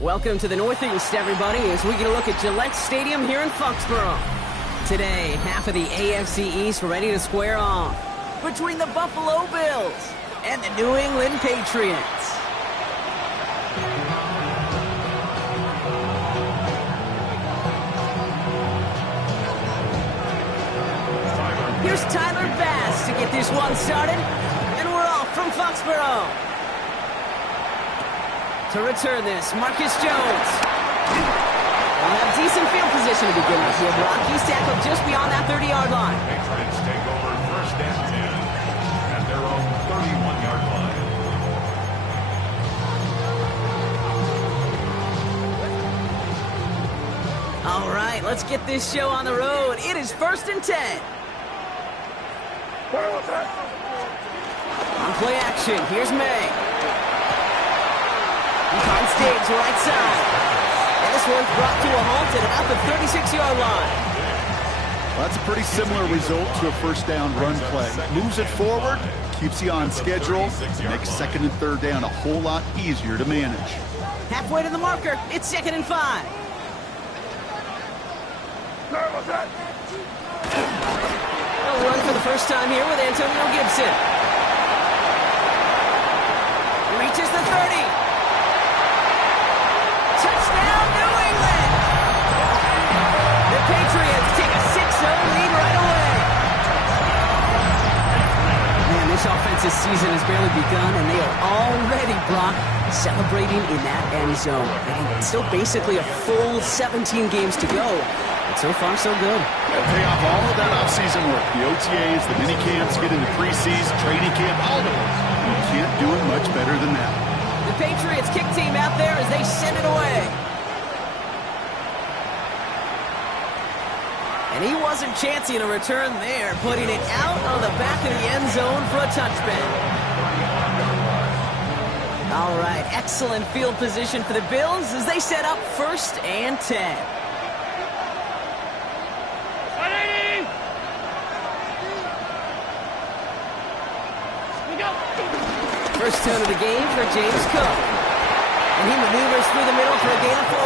Welcome to the Northeast, everybody, as we get a look at Gillette Stadium here in Foxborough. Today, half of the AFC East ready to square off between the Buffalo Bills and the New England Patriots. Here's Tyler Bass to get this one started, and we're off from Foxborough. To return this, Marcus Jones. We'll have decent field position to begin with here, Brock. He's tackled just beyond that 30-yard line. Patriots take over first and 10 at their own 31-yard line. All right, let's get this show on the road. It is first and 10. On play action, here's May. On stage, right side. And this one's brought to a halt at about the 36-yard line. Well, that's a pretty similar result to a first down run play. Moves it forward, keeps you on schedule, makes second and third down a whole lot easier to manage. Halfway to the marker, it's second and 5. A run for the first time here with Antonio Gibson. Reaches the 30. Touchdown, New England! The Patriots take a 6-0 lead right away. Man, this offensive season has barely begun, and they are already, Brock, celebrating in that end zone. And it's still basically a full 17 games to go. And so far, so good. They'll pay off all of that offseason work. The OTAs, the mini camps, get into preseason, training camp, all of it. You can't do it much better than that. The Patriots kick team out there as they send it away. And he wasn't chancing a return there, putting it out of the back of the end zone for a touchback. All right, excellent field position for the Bills as they set up first and 10. First down of the game for James Cook. And he maneuvers through the middle for a gain of 4.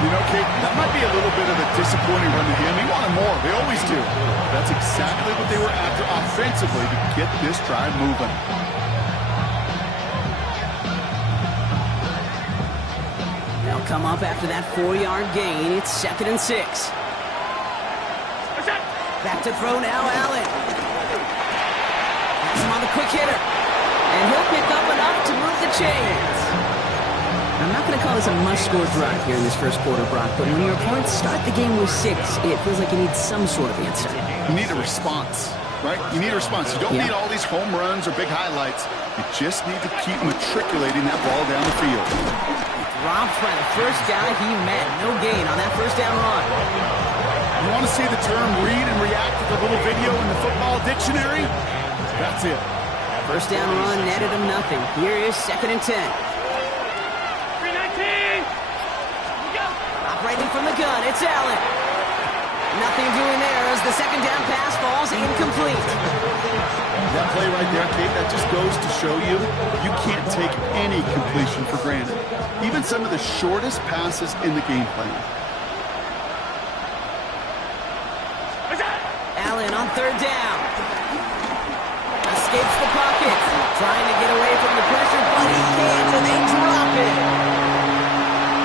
You know, Kate, that might be a little bit of a disappointing run to him. He wanted more. They always do. That's exactly what they were after offensively to get this drive moving. They'll come up after that 4-yard gain. It's second and 6. Back to throw now, Allen. That's him on the quick hitter. And he'll pick up enough to move the chains. I'm not going to call this a must-score drive here in this first quarter, Brock, but when your opponents start the game with 6, it feels like you need some sort of answer. You need a response, right? You need a response. You don't need all these home runs or big highlights. You just need to keep matriculating that ball down the field. Dropped by the first guy he met. No gain on that first down run. You want to see the term read and react to the little video in the football dictionary? That's it. First down run netted him nothing. Here is second and 10. 319. Operating from the gun, it's Allen. Nothing doing there as the second down pass falls incomplete. That play right there, Kate, that just goes to show you can't take any completion for granted. Even some of the shortest passes in the game plan. Allen on third down. Escapes the pocket. Trying to get away from the pressure, but he can't, and they drop it.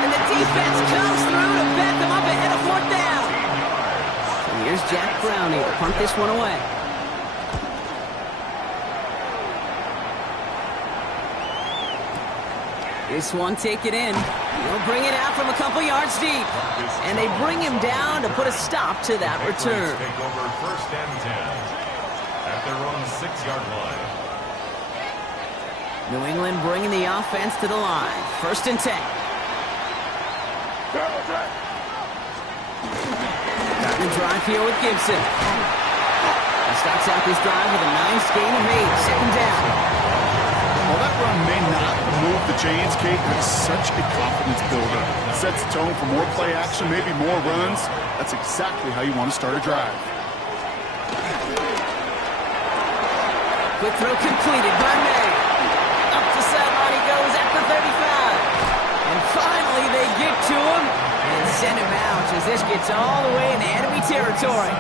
And the defense comes through to back them up ahead of fourth down. So here's Jack Brownie to punt this one away. This one, take it in. He'll bring it out from a couple yards deep. And they bring him down to put a stop to that return. Take over first and 10 at their own 6-yard line. New England bringing the offense to the line. First and 10. Starting the drive here with Gibson. A starts out this drive with a nice gain of 8, second down. Well, that run may not move the chains, Kate, but it's such a confidence builder. It sets the tone for more play action, maybe more runs. That's exactly how you want to start a drive. Quick throw completed by May. Up the sideline he goes at the 35. And finally they get to him and send him out as this gets all the way into enemy territory.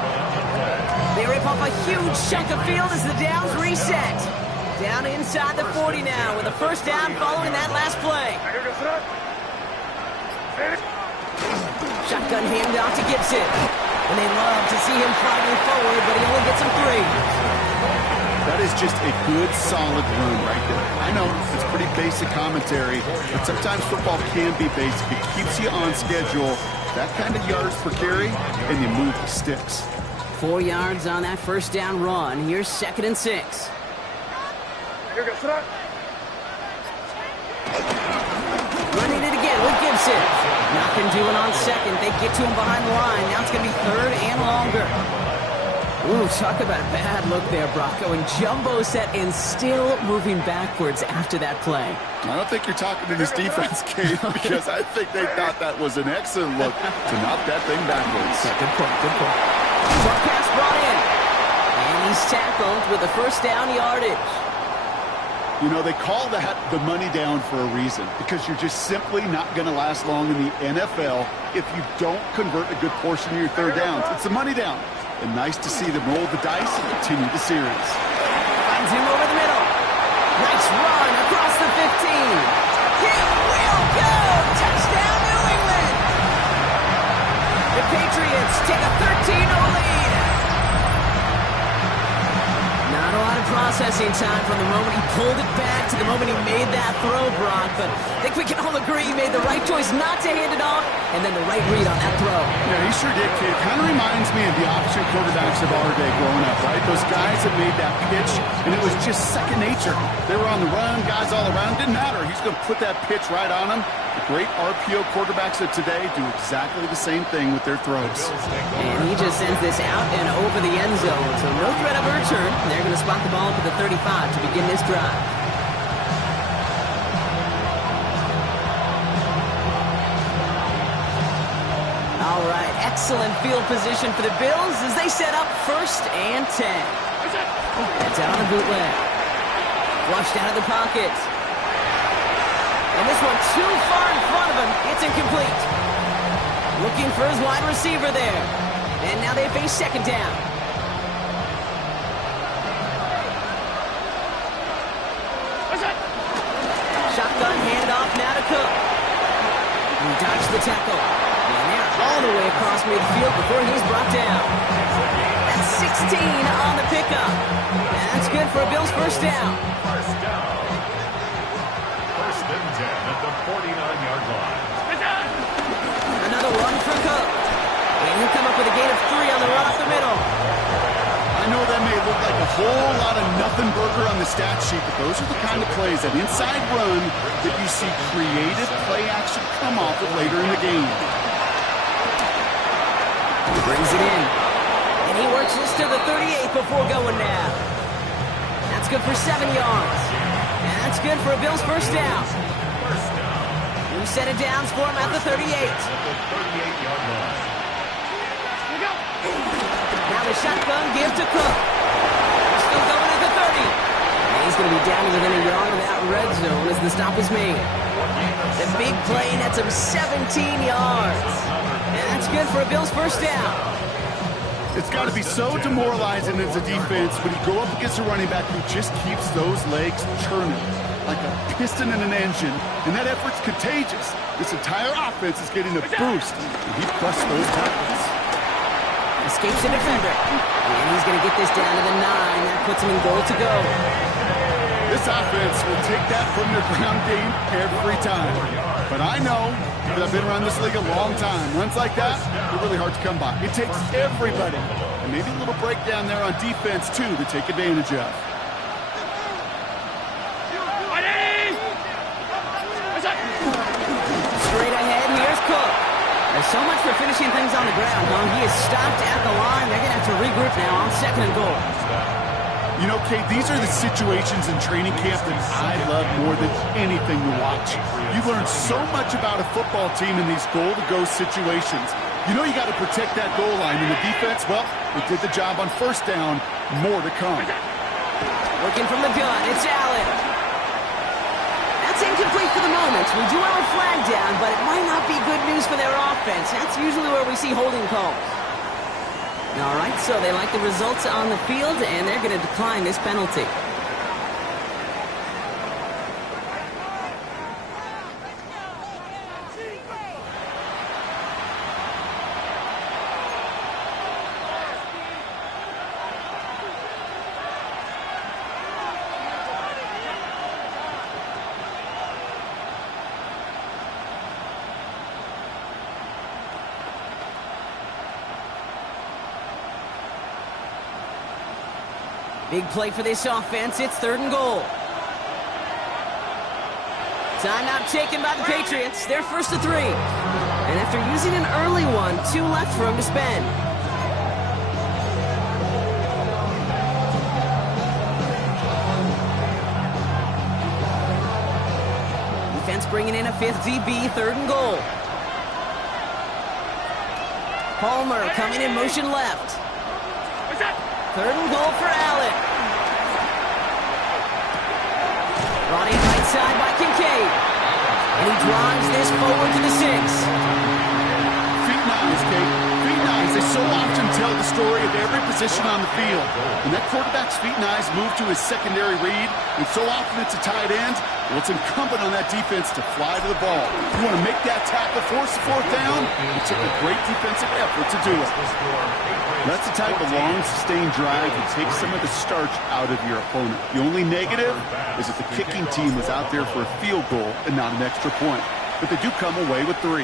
They rip off a huge chunk of field as the downs reset. Down inside the 40 now with a first down following that last play. Shotgun handoff to Gibson. And they love to see him fighting forward, but he only gets him 3. That is just a good, solid run right there. I know it's pretty basic commentary, but sometimes football can be basic. It keeps you on schedule. That kind of yards per carry, and you move the sticks. 4 yards on that first down run. Here's 2nd and 6. Running it again with Gibson. Nothing doing on 2nd. They get to him behind the line. Now it's going to be 3rd and longer. Ooh, talk about a bad look there, Brock. Going jumbo set and still moving backwards after that play. I don't think you're talking to this defense, Kate, because I think they thought that was an excellent look to knock that thing backwards. Yeah, good point, good point. Short pass brought in. And he's tackled with a first down yardage. You know, they call that the money down for a reason, because you're just simply not going to last long in the NFL if you don't convert a good portion of your third downs. It's a money down. And nice to see them roll the dice and continue the series. Finds him over the middle. Nice run across the 15. He will go! Touchdown, New England! The Patriots take a 13-0 lead. Not a lot of processing time from the moment he pulled it back to the moment he made that throw, Brock. But I think we can all agree he made the right choice not to hand it off, and then the right read on that throw. Yeah, he sure did, kid. Kind of reminds me of the option quarterbacks of our day growing up, right? Those guys that made that pitch, and it was just second nature. They were on the run, guys all around. Didn't matter. He's going to put that pitch right on them. The great RPO quarterbacks of today do exactly the same thing with their throws. And he just sends this out and over the end zone, so no threat of a return. They're going to spot the ball for the 35 to begin this drive. All right, excellent field position for the Bills as they set up 1st and 10. That's out on the bootleg. Flushed out of the pocket. And this one too far in front of him. It's incomplete. Looking for his wide receiver there. And now they face 2nd down. Shotgun handoff now to Cook. He dodged the tackle. And they're all the way across midfield before he's brought down. That's 16 on the pickup. And that's good for a Bills first down. First down. 1st and 10 at the 49-yard line. Another run for Cook. And he'll come up with a gain of 3 on the run up the middle. I know that may look like a whole lot of nothing burger on the stat sheet, but those are the kind of plays, that inside run, that you see creative play action come off of later in the game. He brings it in. And he works this to the 38 before going down. That's good for 7 yards. And that's good for a Bills first down. First down. New set of downs for him at the 38. At the 38-yard line. Now the shotgun give to Cook. He's still going at the 30. And he's going to be down to within a yard of that red zone as the stop is made. The big play nets him 17 yards. And that's good for a Bills first down. It's got to be so demoralizing as a defense when you go up against a running back who just keeps those legs churning like a piston in an engine, and that effort's contagious. This entire offense is getting a boost, and he busts those tackles. Escapes the defender. And he's going to get this down to the 9. That puts him in goal to go. This offense will take that from their ground game every time. But I know, because I've been around this league a long time, runs like that, they're really hard to come by. It takes everybody. And maybe a little breakdown there on defense, too, to take advantage of. Straight ahead, here's Cook. A So much for finishing things on the ground, huh? He is stopped at the line. They're going to have to regroup now on 2nd and goal. You know, Kate, these are the situations in training camp that I love more than anything to watch. You learn so much about a football team in these goal-to-go situations. You know you got to protect that goal line. And the defense, well, they did the job on 1st down. More to come. Looking from the gun, it's Allen. That's incomplete for the moment. We do have a flag down, but it might not be good news for their offense. That's usually where we see holding calls. All right, so they like the results on the field, and they're going to decline this penalty. Big play for this offense. It's 3rd and goal. Timeout taken by the Patriots. They're 1st to 3. And after using an early one, 2 left for him to spend. Defense bringing in a 5th DB, 3rd and goal. Palmer coming in motion left. 3rd and goal for Allen. Brought in right side by Kincaid. And he drives this forward to the 6. Feet nice, Kate. Feet nice. They so often tell the story of every position on the field. When that quarterback's feet nice move to his secondary read, and so often it's a tight end, well, it's incumbent on that defense to fly to the ball. You want to make that tackle, force the 4th down, it took a great defensive effort to do it. That's the type of long, sustained drive that takes some of the starch out of your opponent. The only negative is that the kicking team was out there for a field goal and not an extra point. But they do come away with 3.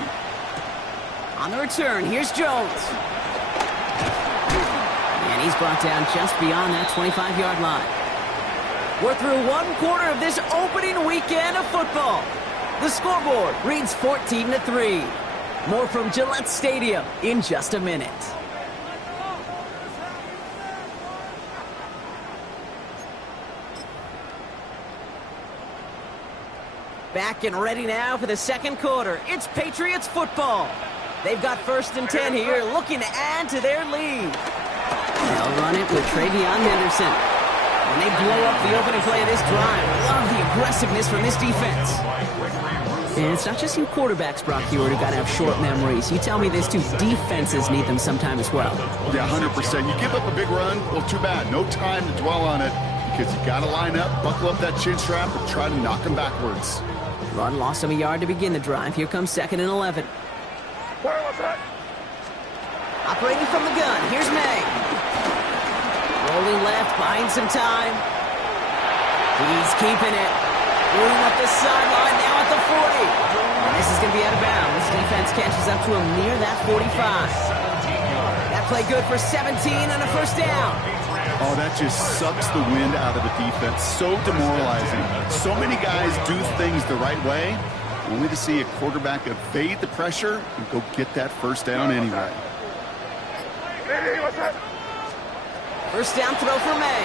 On the return, here's Jones. And he's brought down just beyond that 25-yard line. We're through 1 quarter of this opening weekend of football. The scoreboard reads 14-3. More from Gillette Stadium in just a minute. Back and ready now for the 2nd quarter. It's Patriots football. They've got 1st and 10 here, looking to add to their lead. They'll run it with Travion Henderson. And they blow up the opening play of this drive. Love the aggressiveness from this defense. And it's not just you quarterbacks, Brock Hewitt, who got to have short memories. You tell me this too. Defenses need them sometime as well. Yeah, 100%. You give up a big run, well, too bad. No time to dwell on it because you got to line up, buckle up that chin strap, and try to knock them backwards. Run loss of a yard to begin the drive. Here comes 2nd and 11. Where was that? Operating from the gun. Here's May. Rolling left, buying some time. He's keeping it. Moving up the sideline, now at the 40. And this is going to be out of bounds. Defense catches up to him near that 45. That play good for 17 and a 1st down. Oh, that just sucks the wind out of the defense. So demoralizing. So many guys do things the right way, only to see a quarterback evade the pressure and go get that 1st down anyway. 1st down throw for May.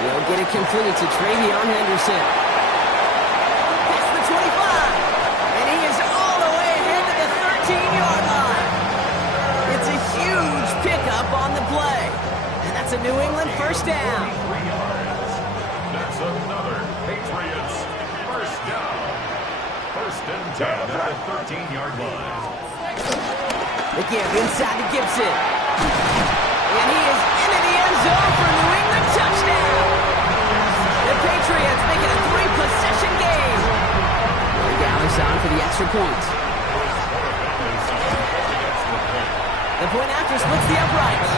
He'll get it complete to Travion Henderson. That's the 25. And he is all the way ahead to the 13-yard line. It's a huge pickup on the play. And that's a New England 1st down. That's another Patriots 1st down. 1st and 10 at the 13-yard line. Again, inside to Gibson. And he is into the end zone for a New England touchdown. The Patriots make it a 3-possession game. Gallagher's on for the extra point. The point after splits the uprights.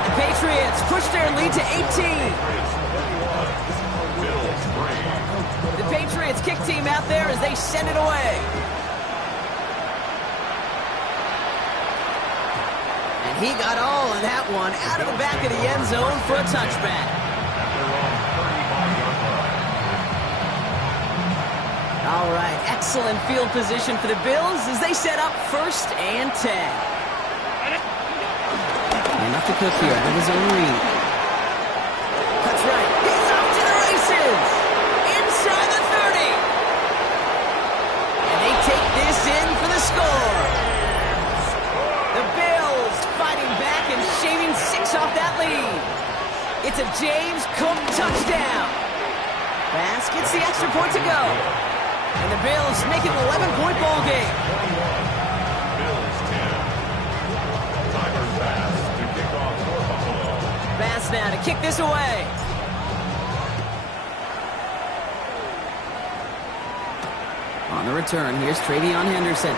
And the Patriots push their lead to 18. The Patriots kick team out there as they send it away. And he got all of that one out of the back of the end zone for a touchback. All right, excellent field position for the Bills as they set up 1st and 10. And up to Cook here out of his own read. That's right. He's off to the races. Inside the 30. And they take this in for the score. The Bills fighting back and shaving 6 off that lead. It's a James Cook touchdown. Bass gets the extra point to go. And the Bills make it an 11-point ball game. Bills 10. Tyler Bass to kick off for Buffalo. Bass now to kick this away. On the return, here's Travion Henderson.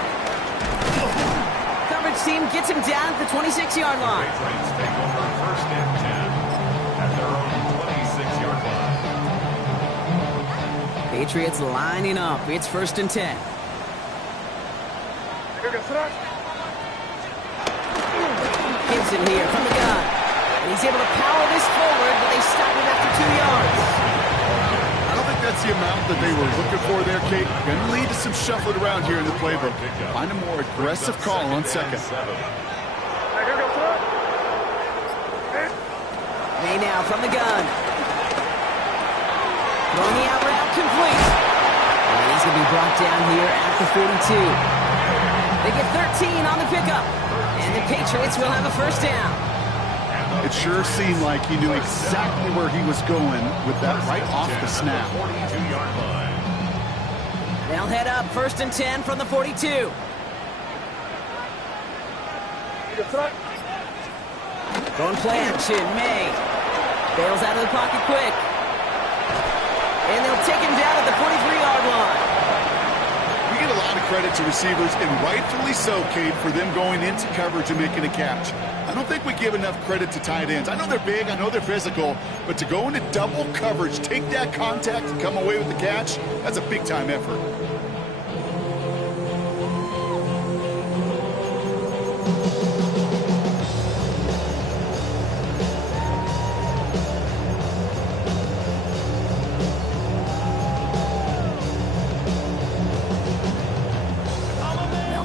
Coverage team gets him down at the 26-yard line. Patriots take over 1st and 10 at their own 26-yard line. Patriots lining up. It's 1st and 10. Gibson here from the gun. And he's able to power this forward, but they stop him after 2 yards. I don't think that's the amount that they were looking for there, Kate. Going to lead to some shuffling around here in the playbook. Find a more aggressive call on 2nd. May now from the gun. Throwing the out route complete. And he's going to be brought down here at the 42. They get 13 on the pickup. And the Patriots will have a 1st down. It sure seemed like he knew exactly where he was going with that right off the snap. 42-yard line. They'll head up 1st and 10 from the 42. Going play action, May. Bails out of the pocket quick. And they'll take him down at the 43-yard line. We get a lot of credit to receivers, and rightfully so, Kate, for them going into coverage and making a catch. I don't think we give enough credit to tight ends. I know they're big, I know they're physical, but to go into double coverage, take that contact, and come away with the catch, that's a big-time effort.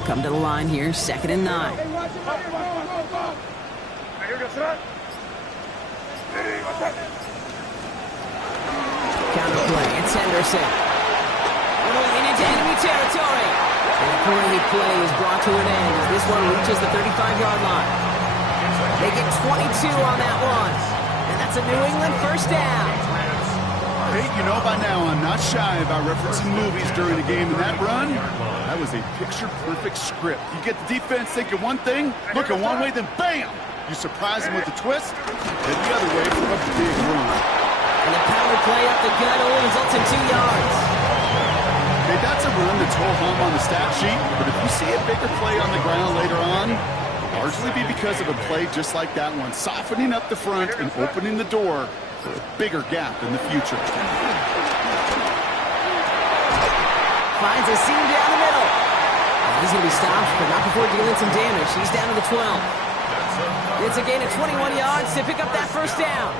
Come to the line here, 2nd and 9. Counter play, it's Henderson. Moving into enemy territory. And a great play is brought to an end as this one reaches the 35-yard line. They get 22 on that one. And that's a New England 1st down. Hey, you know by now I'm not shy about referencing movies during the game, and that run, that was a picture-perfect script. You get the defense thinking one thing, looking one way, then bam! You surprise them with a twist, then the other way for a big run. And the power play up the gut only results in 2 yards. Hey, that's a run that's ho-hum on the stat sheet, but if you see a bigger play on the ground later on, it'll largely be because of a play just like that one, softening up the front and opening the door for a bigger gap in the future. Finds a seam down the middle. And he's going to be stopped, but not before dealing some damage. He's down to the 12. It's a gain of 21 yards to pick up that 1st down.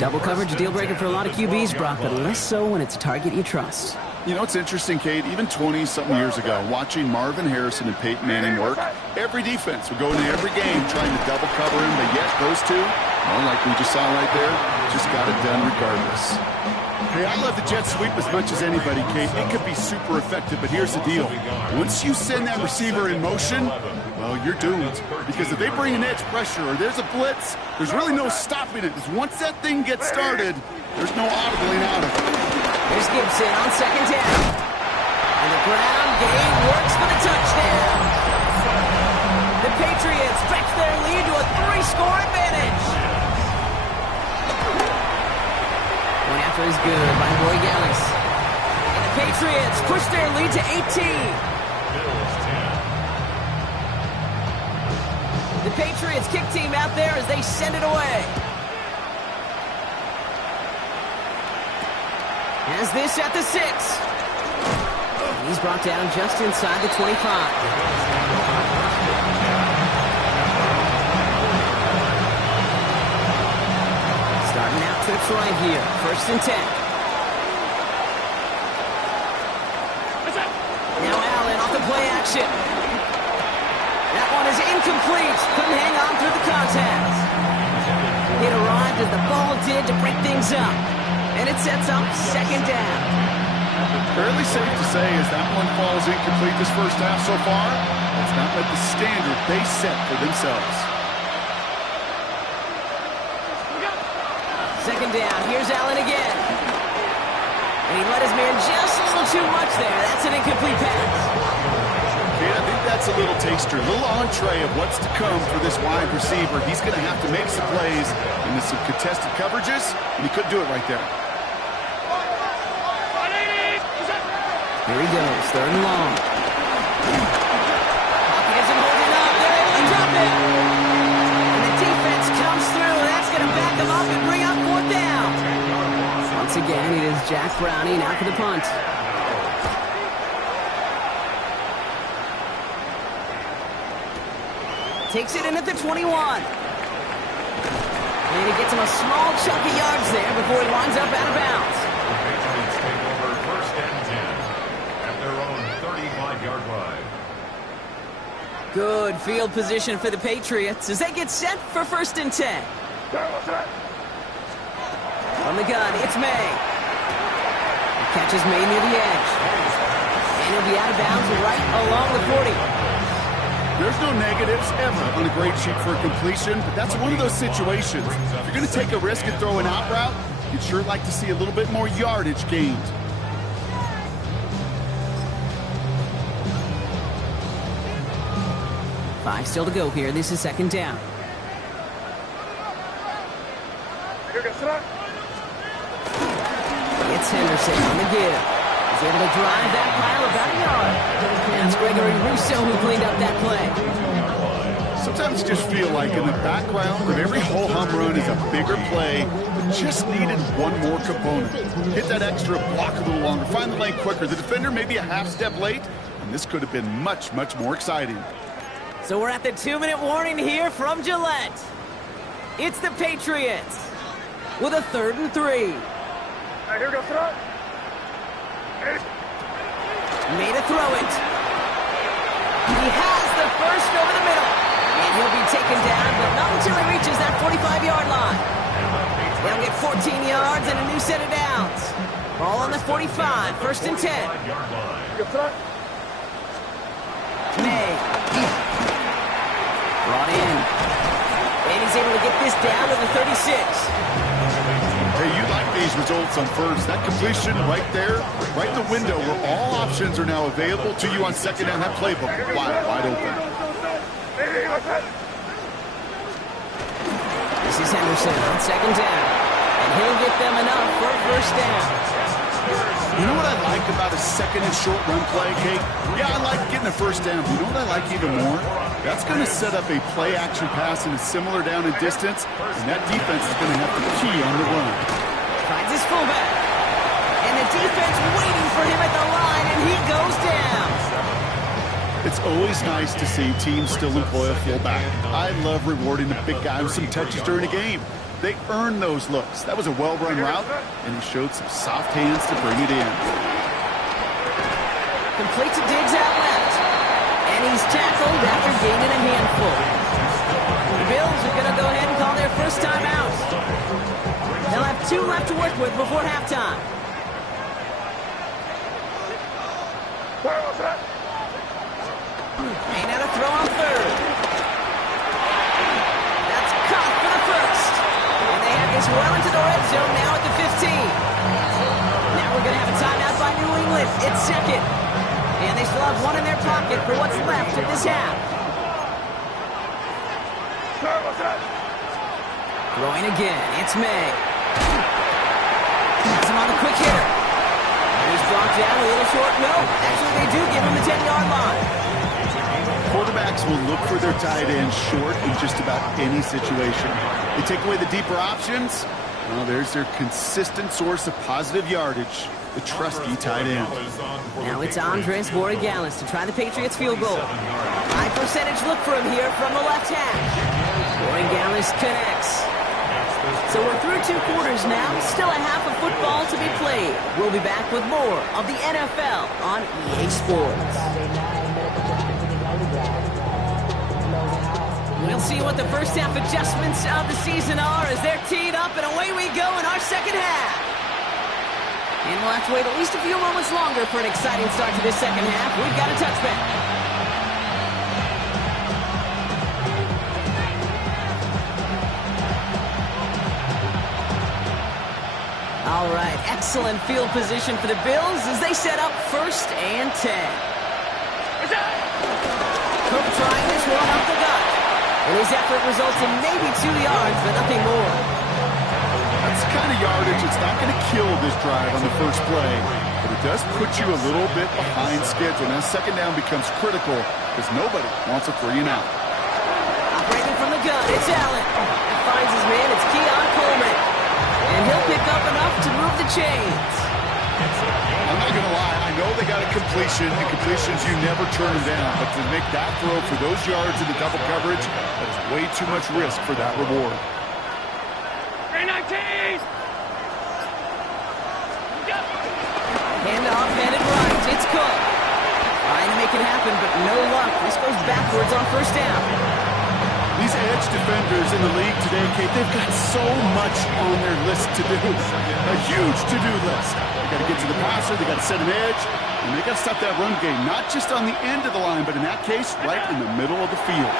Double coverage, a deal breaker for a lot of QBs, Brock, but less so when it's a target you trust. You know, it's interesting, Kate, even 20-something years ago, watching Marvin Harrison and Peyton Manning work, every defense would go into every game trying to double cover him, but yet those two, well, like we just saw right there, just got it done regardless. Hey, I love the jet sweep as much as anybody, Kate. It could be super effective, but here's the deal. Once you send that receiver in motion, well, you're doomed. Because if they bring an edge pressure or there's a blitz, there's really no stopping it. Because once that thing gets started, there's no audibling out of it. Here's Gibson on 2nd down. And the ground game works for the touchdown. The Patriots stretch their lead to a 3-score advantage. One after is good by Roy Gallis. And the Patriots push their lead to 18. Bills 10. The Patriots kick team out there as they send it away. Has this at the 6. And he's brought down just inside the 25. Starting out trips right here. 1st and 10. action. That one is incomplete. Couldn't hang on through the contest. It arrived as the ball did to break things up. And it sets up second down. Fairly safe to say as that one falls incomplete this first half so far, it's not met the standard they set for themselves. Second down. Here's Allen again. And he let his man just a little too much there. That's an incomplete pass. Yeah, I think that's a little taster, a little entree of what's to come for this wide receiver. He's going to have to make some plays into some contested coverages, and he couldn't do it right there. Here he goes, third and long. Pocket isn't holding up. They're able to drop it. And the defense comes through. That's going to back them up and bring up fourth down. Once again, it is Jack Browning out for the punt. Takes it in at the 21. And he gets him a small chunk of yards there before he winds up out of bounds. The Patriots take over first and 10 at their own 35-yard line. Good field position for the Patriots as they get set for first and 10. From the gun, it's May. The catch is made near the edge. And he'll be out of bounds right along the 40. There's no negatives ever on a grade sheet for a completion, but that's one of those situations. If you're going to take a risk and throw an out route, you'd sure like to see a little bit more yardage gained. Five still to go here. This is second down. It's Henderson on the give. He's able to drive that pile about a yard. And it's Gregory Rousseau who cleaned up that play. Sometimes you just feel like in the background of every whole home run is a bigger play that just needed one more component. Hit that extra block a little longer, find the lane quicker. The defender maybe a half step late, and this could have been much, much more exciting. So we're at the 2-minute warning here from Gillette. It's the Patriots with a 3rd and 3. Here we go, sit up. Made a throw it. He has the first over the middle. And he'll be taken down, but not until he reaches that 45-yard line. They'll get 14 yards and a new set of downs. Ball on the 45, first and 10. May. Brought in. And he's able to get this down to the 36. Hey, you like these results on first. That completion right there, right in the window where all options are now available to you on second down. That playbook wide open. This is Henderson on second down. And he'll get them enough for a first down. You know what I like about a second and short run play, Kate? Yeah, I like getting a first down. But you know what I like even more? That's going to set up a play-action pass in a similar down and distance, and that defense is going to have the key on the run. Finds his fullback. And the defense waiting for him at the line, and he goes down. It's always nice to see teams still employ a fullback. I love rewarding the big guy with some touches during a game. They earn those looks. That was a well-run route, and he showed some soft hands to bring it in. Complete to Diggs out left. And he's tackled after gaining a handful. The Bills are going to go ahead and call their first time out. They'll have 2 left to work with before halftime. Ain't out a throw on third. That's caught for the first. And they have this well into the red zone now at the 15. Now we're going to have a timeout by New England. It's second. And they still have one in their pocket for what's left of this half. Throwing again. It's May. Gets him on the quick hitter. And he's brought down a little short. No, actually they do give him the 10-yard line. Quarterbacks will look for their tight end short in just about any situation. They take away the deeper options. Well, there's their consistent source of positive yardage, the trusty tight end. Now it's Andres Borregales to try the Patriots field goal. High percentage look for him here from the left hash. Borregales connects. So we're through 2 quarters now. Still a half of football to be played. We'll be back with more of the NFL on EA Sports. Let's see what the first half adjustments of the season are as they're teed up, and away we go in our second half. And we'll have to wait at least a few moments longer for an exciting start to this second half. We've got a touchback. All right, excellent field position for the Bills as they set up 1st and 10. Cook trying this one off the gut. And his effort results in maybe 2 yards, but nothing more. That's the kind of yardage. It's not going to kill this drive on the first play, but it does put you a little bit behind schedule. Now, second down becomes critical because nobody wants a 3 and out. Operating from the gun, it's Allen. He finds his man, it's Keon Coleman. And he'll pick up enough to move the chains. I'm not going to lie. I know they got a completion, and completions, you never turn them down. But to make that throw for those yards in the double coverage, that is way too much risk for that reward. 319! Handoff headed right. It's Cook. Trying to make it happen, but no luck. This goes backwards on 1st down. These edge defenders in the league today, Kate, they've got so much on their list to do. A huge to-do list. They got to get to the passer, they got to set an edge, and they got to stop that run game, not just on the end of the line, but in that case, right in the middle of the field.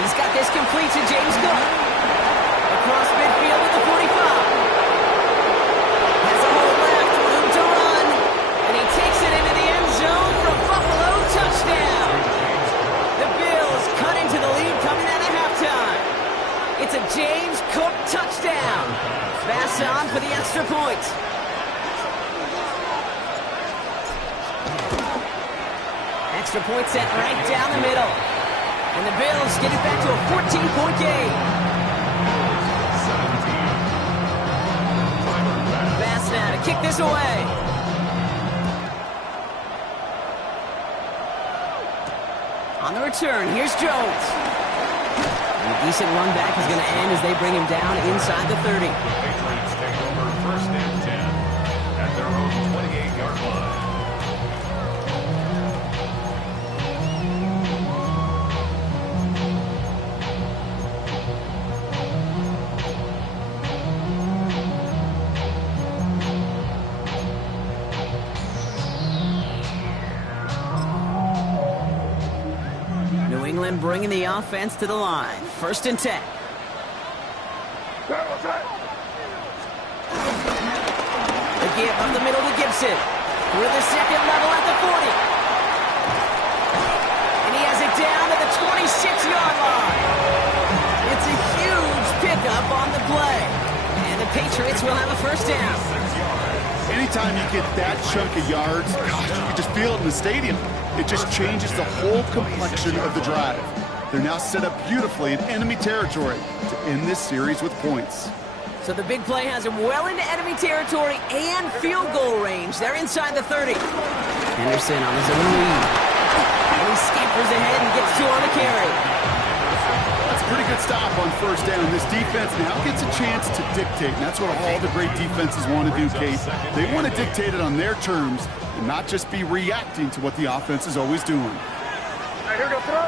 He's got this complete to James Cook. Across midfield at the 45. Has a hole left, room to run, and he takes it into the end zone for a Buffalo touchdown. The Bills cut into the lead coming out of halftime. It's a James Cook touchdown. Pass on for the extra point. Extra point set right down the middle. And the Bills get it back to a 14-point game. 17. Pass now to kick this away. On the return, here's Jones. And a decent run back is going to end as they bring him down inside the 30. Patriots take over 1st and 10 at their own 28-yard line. New England bringing the offense to the line. 1st and 10. The give up the middle to Gibson. With the second level at the 40. And he has it down to the 26-yard line. It's a huge pickup on the play. And the Patriots will have a 1st down. Anytime you get that chunk of yards, gosh, you can just feel it in the stadium. It just changes the whole complexion of the drive. They're now set up beautifully in enemy territory to end this series with points. So the big play has him well into enemy territory and field goal range. They're inside the 30. Henderson on his own lead. And he scampers ahead and gets 2 on the carry. That's a pretty good stop on 1st down. This defense now gets a chance to dictate, and that's what all the great defenses want to do, Kate. They want to dictate it on their terms and not just be reacting to what the offense is always doing. All right, here we go, throw.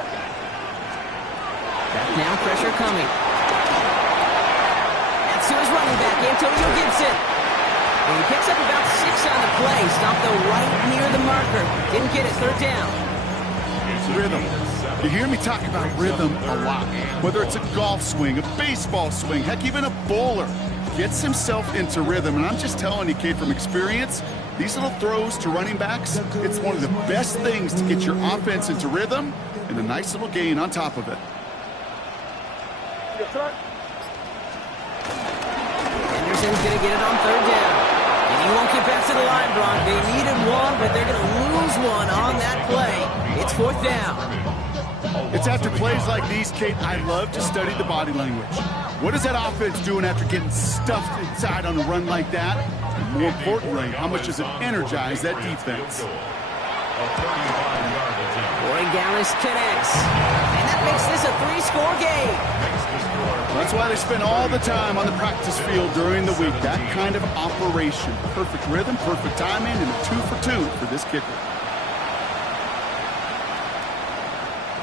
Back now, pressure coming. That's to his running back, Antonio Gibson. And he picks up about 6 on the play. Stopped though right near the marker. Didn't get it, 3rd down. Rhythm. You hear me talk about rhythm a lot. Whether it's a golf swing, a baseball swing, heck, even a bowler gets himself into rhythm. And I'm just telling you, Kate, from experience, these little throws to running backs, it's one of the best things to get your offense into rhythm and a nice little gain on top of it. Henderson's going to get it on 3rd down. And he won't get back to the line, Brock. They needed one, but they're going to lose one on that play. It's 4th down. It's after plays like these, Kate, I love to study the body language. What is that offense doing after getting stuffed inside on a run like that? And more importantly, how much does it energize that defense? Corey Gallis connects. And that makes this a 3-score game. That's why they spend all the time on the practice field during the week. That kind of operation. Perfect rhythm, perfect timing, and a 2 for 2 for this kicker.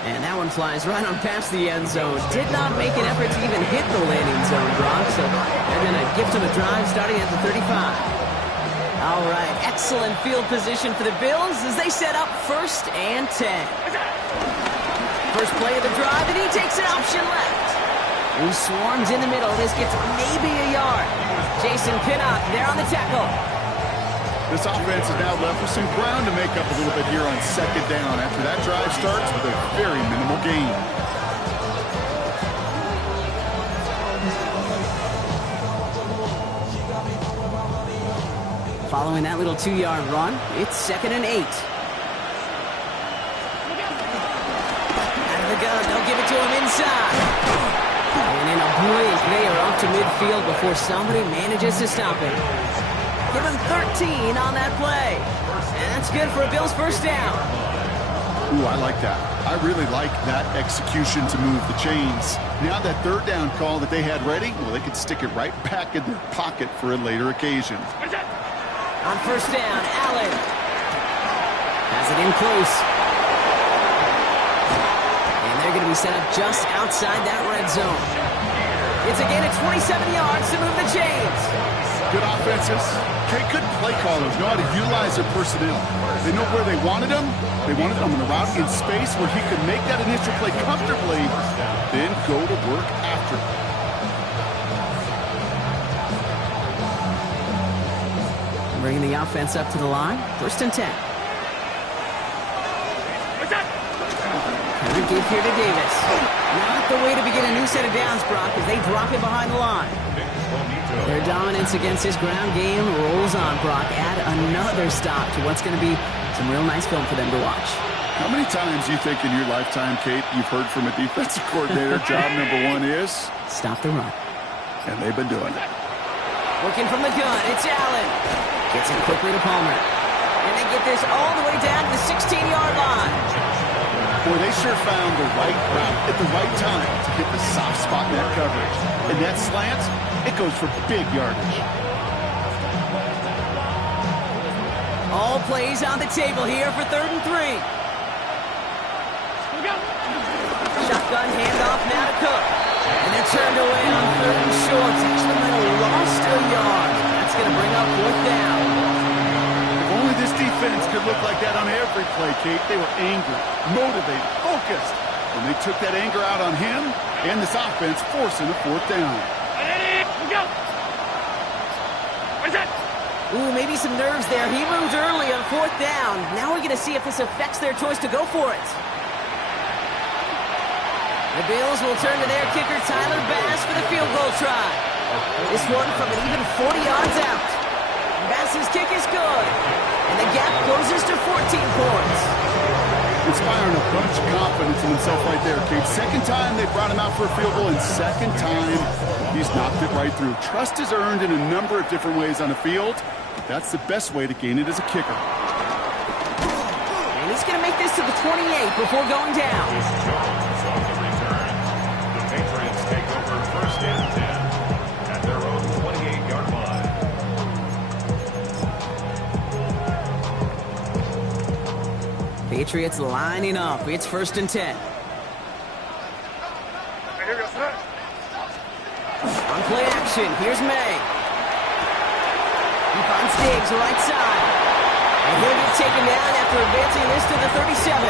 And that one flies right on past the end zone. Did not make an effort to even hit the landing zone, Brock. So they're going to gift him a drive starting at the 35. All right, excellent field position for the Bills as they set up 1st and 10. First play of the drive, and he takes an option left. He swarms in the middle. This gets maybe a yard. Jason Pinnock there on the tackle. This offense is now left with some ground to make up a little bit here on 2nd down after that drive starts with a very minimal gain. Following that little 2-yard run, it's 2nd and 8. Out of the gun, they'll give it to him inside. And in a blink, they are up to midfield before somebody manages to stop him. Give him 13 on that play. And that's good for a Bills 1st down. Ooh, I like that. I really like that execution to move the chains. Now that 3rd down call that they had ready, well, they could stick it right back in their pocket for a later occasion. On 1st down, Allen has it in close. And they're going to be set up just outside that red zone. It's a gain of 27 yards to move the chains. Good offenses. Good play callers know how to utilize their personnel. They know where they wanted them. They wanted them in a route in space where he could make that initial play comfortably, then go to work after it. Bringing the offense up to the line. 1st and 10. Henry gave here to Davis. Not the way to begin a new set of downs, Brock, as they drop it behind the line. Their dominance against his ground game rolls on, Brock. Add another stop to what's going to be some real nice film for them to watch. How many times do you think in your lifetime, Kate, you've heard from a defensive coordinator, job number 1 is? Stop the run. And they've been doing it. Working from the gun, it's Allen. Gets it quickly to Palmer. And they get this all the way down to the 16-yard line. Boy, they sure found the right route at the right time to hit the soft spot in that coverage. And that slant, it goes for big yardage. All plays on the table here for 3rd and 3. Shotgun handoff now to Cook. And they're turned away on 3rd and short. Actually might have lost a yard. That's going to bring up 4th down. If only this defense could look like that on every play, Kate. They were angry, motivated, focused. And they took that anger out on him and this offense, forcing a 4th down. Ooh, maybe some nerves there. He moved early on 4th down. Now we're going to see if this affects their choice to go for it. The Bills will turn to their kicker, Tyler Bass, for the field goal try. This one from an even 40 yards out. Bass's kick is good. And the gap closes to 14 points. Inspiring a bunch of confidence in himself right there, Kate. 2nd time they brought him out for a field goal, and 2nd time he's knocked it right through. Trust is earned in a number of different ways on the field. That's the best way to gain it as a kicker. And he's going to make this to the 28 before going down. Jones on the return. The Patriots take over 1st and 10 at their own 28-yard line. Patriots lining up. It's 1st and 10. On play action, here's May. He finds Diggs right side. And he'll get taken down after advancing this to the 37.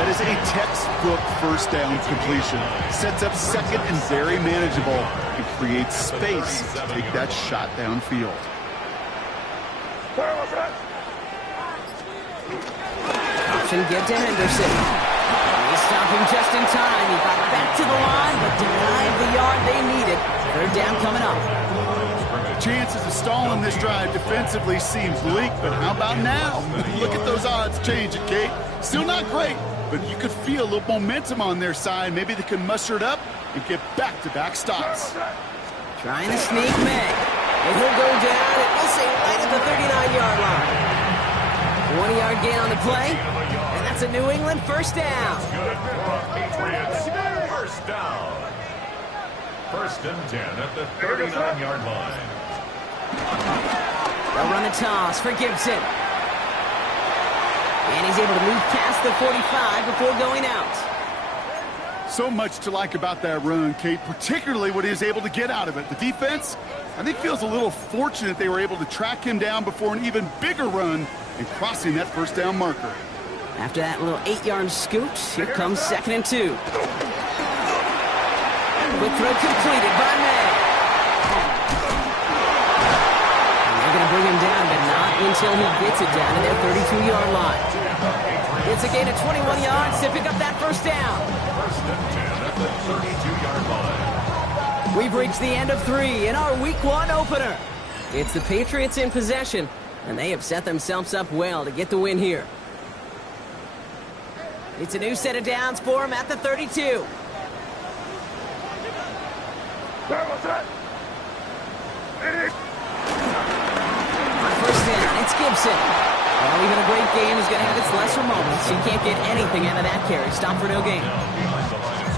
That is a textbook 1st down completion. Sets up 2nd and very manageable and creates space to take that shot downfield. Option give to Henderson. They stop him just in time. He got back to the line, but denied the yard they needed. 3rd down coming up. Chances of stalling this drive defensively seem bleak, but how about now? Look at those odds changing, Kate. Still not great, but you could feel a little momentum on their side. Maybe they can muster it up and get back-to-back stops. Trying to sneak May. And he'll go down, and we'll say right at the 39-yard line. 20-yard gain on the play, and that's a New England 1st down. Good for Patriots. 1st down. 1st and 10 at the 39-yard line. They'll run the toss for Gibson. And he's able to move past the 45 before going out. So much to like about that run, Kate, particularly what he was able to get out of it. The defense, I think, feels a little fortunate they were able to track him down before an even bigger run and crossing that first down marker. After that little 8-yard scoot, here comes 2nd and 2. Quick throw completed by May. And they're going to bring him down, but not until he gets it down to their 32-yard line. It's a gain of 21 yards to pick up that first down. First and 10 at the 32-yard line. We've reached the end of 3 in our Week 1 opener. It's the Patriots in possession, and they have set themselves up well to get the win here. It's a new set of downs for them at the 32. On first down, it's Gibson. Well, even a great game is going to have its lesser moments. You can't get anything out of that carry. Stop for no gain.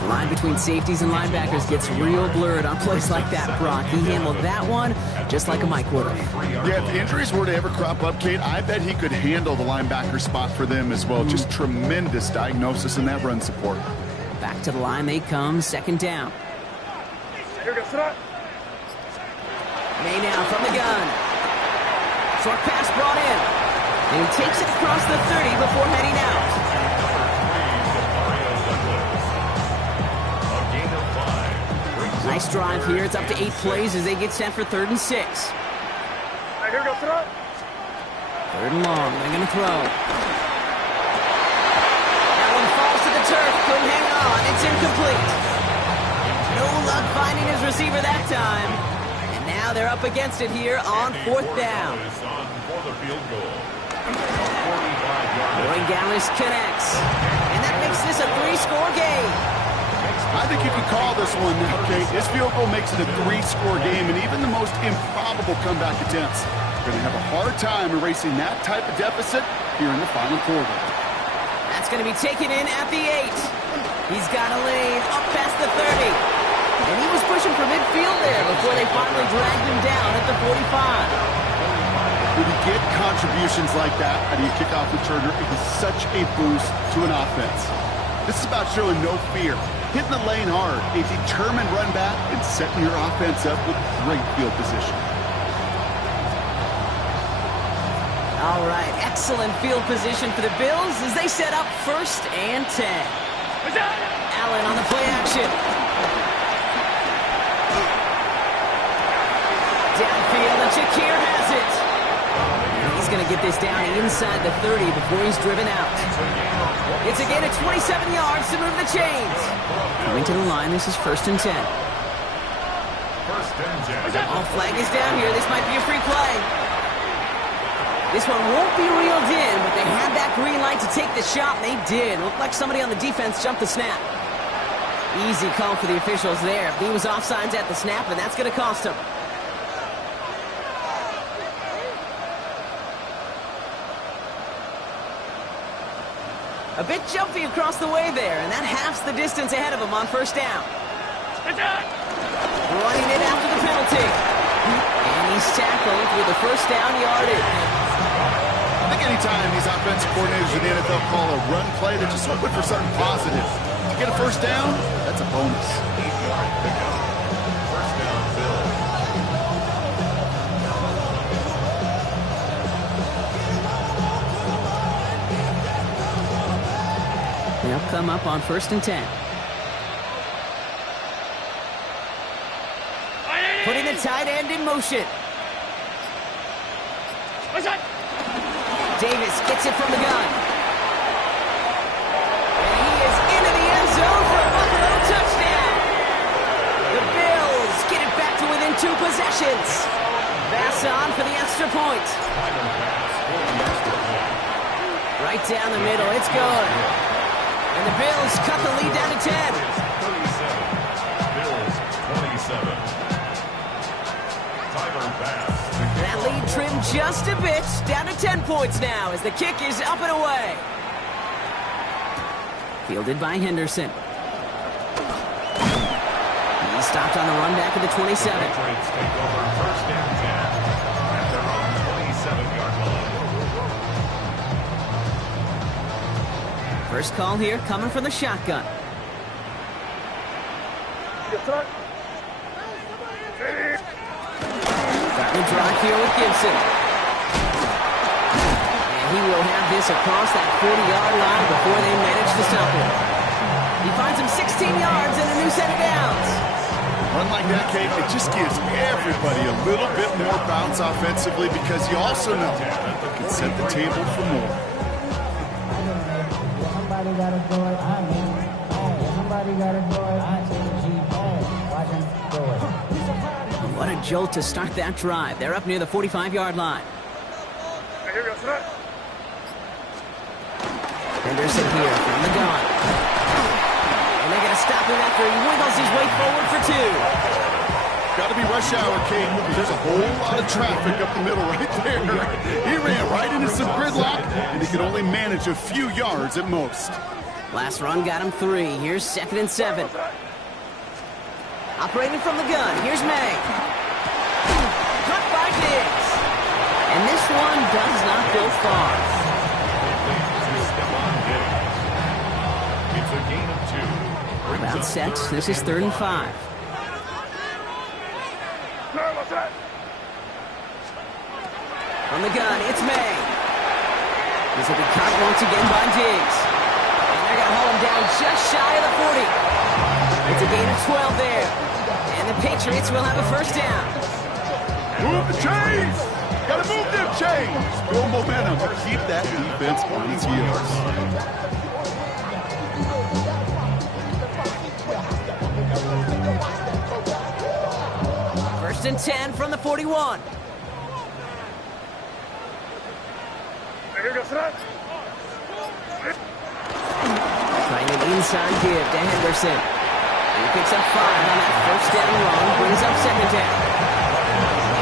The line between safeties and linebackers gets real blurred on plays like that, Brock. He handled that one just like a Mike would have. Yeah, if injuries were to ever crop up, Kate, I bet he could handle the linebacker spot for them as well. Just tremendous diagnosis in that run support. Back to the line they come, 2nd down. May now from the gun. Short pass brought in. And he takes it across the 30 before heading out. Nice drive here. It's up to 8 plays as they get set for 3rd and 6. 3rd and long. They're going to throw. That one falls to the turf. Couldn't hang on. It's incomplete. No luck finding his receiver that time. And now they're up against it here on 4th down. Roy Gallis connects. And that makes this a 3-score game. I think you could call this one now, Kate. This field goal makes it a 3-score game, and even the most improbable comeback attempts are going to have a hard time erasing that type of deficit here in the final quarter. That's going to be taken in at the 8. He's got a lane up past the 30. And he was pushing for midfield there before they finally dragged him down at the 45. When you get contributions like that out of your kickoff returner, it is such a boost to an offense. This is about showing no fear, hitting the lane hard, a determined run back, and setting your offense up with great field position. All right, excellent field position for the Bills as they set up 1st and 10. Allen on the play action. Downfield, and Shakir has it. He's going to get this down inside the 30 before he's driven out. It's a gain of 27 yards to move the chains. Coming to the line, this is 1st and 10. All flag is down here. This might be a free play. This one won't be reeled in, but they had that green light to take the shot, and they did. Looked like somebody on the defense jumped the snap. Easy call for the officials there. He was offsides at the snap, and that's going to cost him. A bit jumpy across the way there, and that halves the distance ahead of him on 1st down. Running it after the penalty. And he's tackled with the 1st down yardage. I think anytime these offensive coordinators in the NFL call a run play, they're just hoping for something positive. To get a 1st down, that's a bonus. They'll come up on 1st and 10. Putting the tight end in motion. Davis gets it from the gun. And he is into the end zone for a Buffalo touchdown. The Bills get it back to within 2 possessions. Bass on for the extra point. Right down the middle. It's good. And the Bills cut the lead down to 10. Bills 27. That lead trimmed just a bit, down to 10 points now as the kick is up and away. Fielded by Henderson. He stopped on the run back at the 27. The Patriots take over 1st and 10 at their own 27-yard line. First call here coming from the shotgun. Starting to drive here with Gibson. And he will have this across that 40-yard line before they manage to stop him. He finds him 16 yards and a new set of downs. Run like that, Kate, it just gives everybody a little bit more bounce offensively because you also know you can set the table for more. Somebody gotta do it, I mean, somebody gotta do it, I watch him do it. What a jolt to start that drive. They're up near the 45-yard line. Henderson here from the gun. And they're going to stop him after he wiggles his way forward for 2. Got to be rush hour, Kate. There's a whole lot of traffic up the middle right there. He ran right into some gridlock, and he could only manage a few yards at most. Last run got him 3. Here's 2nd and 7. Operating from the gun, here's May. Cut by Diggs. And this one does not go far. It's a gain of 2. About set, this is 3rd and 5. From the gun, it's May. This will be caught once again by Diggs. And they're going to haul him down just shy of the 40. It's a gain of 12 there. And the Patriots will have a first down. Move the chains! Gotta move them chains! Build momentum to keep that defense on its heels. First and 10 from the 41. Trying an inside give to Henderson. He picks up 5 on that first down run, brings up 2nd down.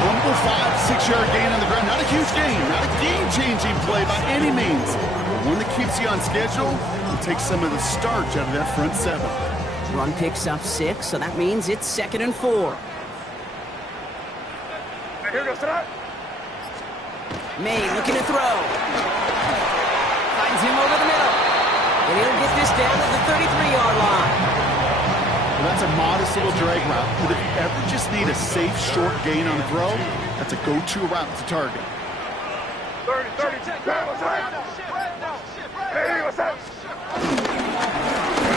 Humble 5-6-yard gain on the ground. Not a huge gain, not a game-changing play by any means. But one that keeps you on schedule and takes some of the starch out of that front 7. Run picks up 6, so that means it's 2nd and 4. May looking to throw. Finds him over the middle. And he'll get this down at the 33-yard line. Well, that's a modest little drag route, but if you ever just need a safe, short gain on the throw, that's a go-to route to target. 30, 30, hey, what's up?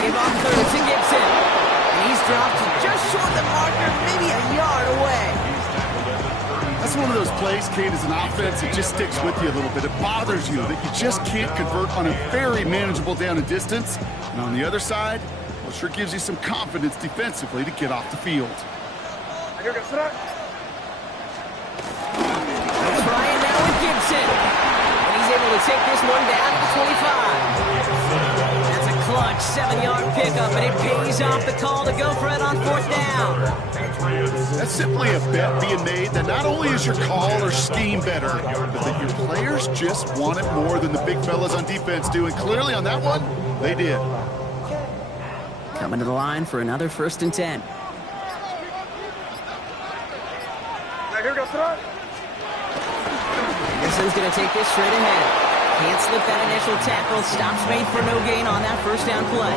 Give off 3rd to Gibson. And he's dropped just short the marker, maybe a yard away. That's one of those plays, Kate, as an offense, it just sticks with you a little bit. It bothers you that you just can't convert on a very manageable down and distance. And on the other side, well, it sure gives you some confidence defensively to get off the field. Trying now with Gibson. And he's able to take this one down to the 25. That's a clutch 7-yard pickup, and it pays off the call to go for it on 4th down. That's simply a bet being made that not only is your call or scheme better, but that your players just want it more than the big fellas on defense do. And clearly on that one, they did. Coming to the line for another 1st and 10. Henderson's going to take this straight ahead. Can't slip that initial tackle. Stops made for no gain on that first down play.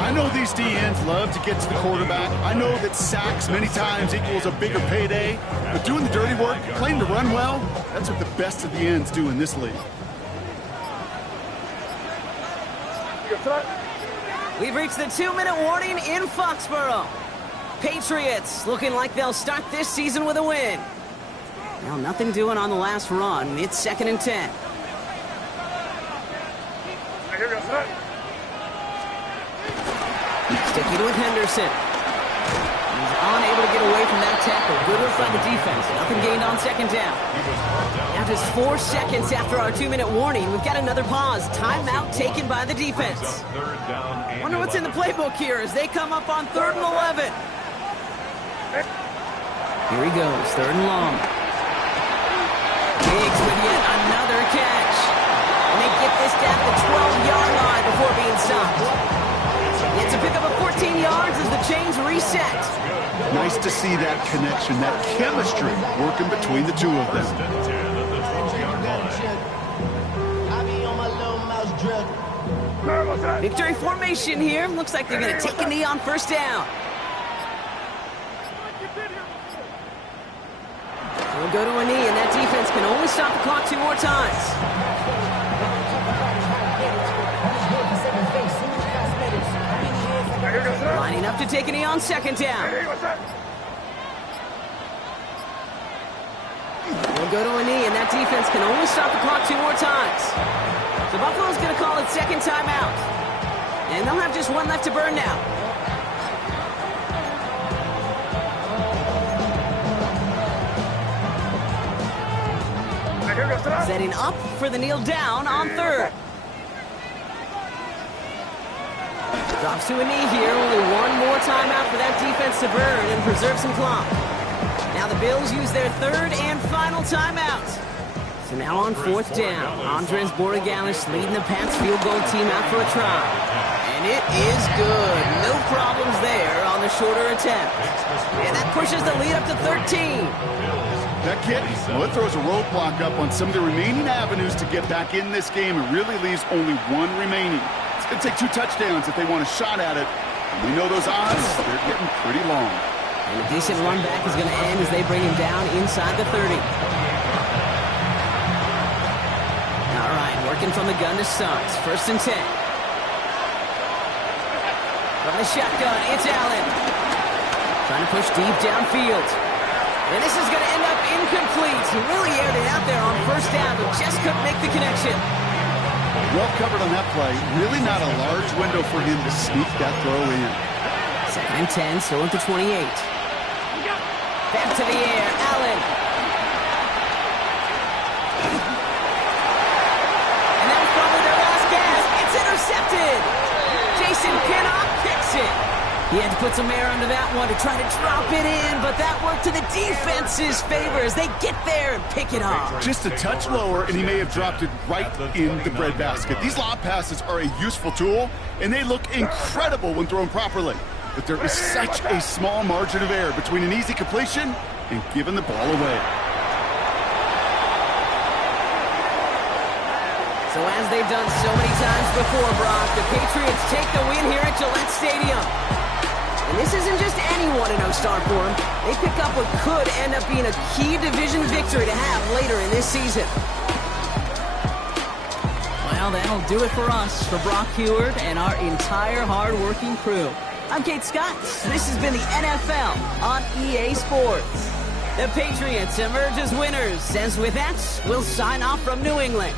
I know these DNs love to get to the quarterback. I know that sacks many times equals a bigger payday. But doing the dirty work, playing to run well, that's what the best of the ends do in this league. We've reached the 2-minute warning in Foxborough. Patriots looking like they'll start this season with a win. Now nothing doing on the last run. It's 2nd and 10. Sticking with Henderson. He's unable to get away from that tackle. Good work by the defense. Nothing gained on 2nd down. Now just 4 seconds after our 2-minute warning, we've got another pause. Timeout taken by the defense. Wonder what's in the playbook here as they come up on 3rd and 11. Here he goes, 3rd and long. Diggs with yet another catch. And they get this down to the 12-yard line before being stopped. It's a pickup of 14 yards as the chains reset. Nice to see that connection, that chemistry working between the two of them. I be on my little mouse drip. Victory formation here. Looks like they're going to take a knee on first down. They'll go to a knee, and that defense can only stop the clock 2 more times. Lining up to take a knee on second down. They'll go to a knee, and that defense can only stop the clock 2 more times. So Buffalo's going to call it second timeout. And they'll have just one left to burn now. Setting up for the kneel down on third. Drops to a knee here. Only one more timeout for that defense to burn and preserve some clock. Now the Bills use their third and final timeout. So now on fourth down, Andres Borregalis leading the Pats field goal team out for a try. And it is good. No problems there on the shorter attempt. And that pushes the lead up to 13. That kick, well, it throws a roadblock up on some of the remaining avenues to get back in this game. It really leaves only one remaining. It's going to take 2 touchdowns if they want a shot at it. And we know those odds, they're getting pretty long. And a decent run back is going to end as they bring him down inside the 30. All right, working from the gun to start. First and 10. From the shotgun, it's Allen. Trying to push deep downfield. And this is going to end up incomplete. He really aired it out there on first down, but just couldn't make the connection. Well covered on that play. Really not a large window for him to sneak that throw in. Second and 10, still at the 28. Back to the air, Allen. And then probably their last gasp. It's intercepted. Jason Pinnock kicks it. He had to put some air under that one to try to drop it in, but that worked to the defense's favor as they get there and pick it off. Just a touch lower, and he may have dropped it right in the breadbasket. These lob passes are a useful tool, and they look incredible when thrown properly. But there is such a small margin of error between an easy completion and giving the ball away. So as they've done so many times before, Brock, the Patriots take the win here at Gillette Stadium. And this isn't just any 1-0 start for them. They pick up what could end up being a key division victory to have later in this season. Well, that'll do it for us, for Brock Heward and our entire hard-working crew. I'm Kate Scott. This has been the NFL on EA Sports. The Patriots emerge as winners, as with that, we'll sign off from New England.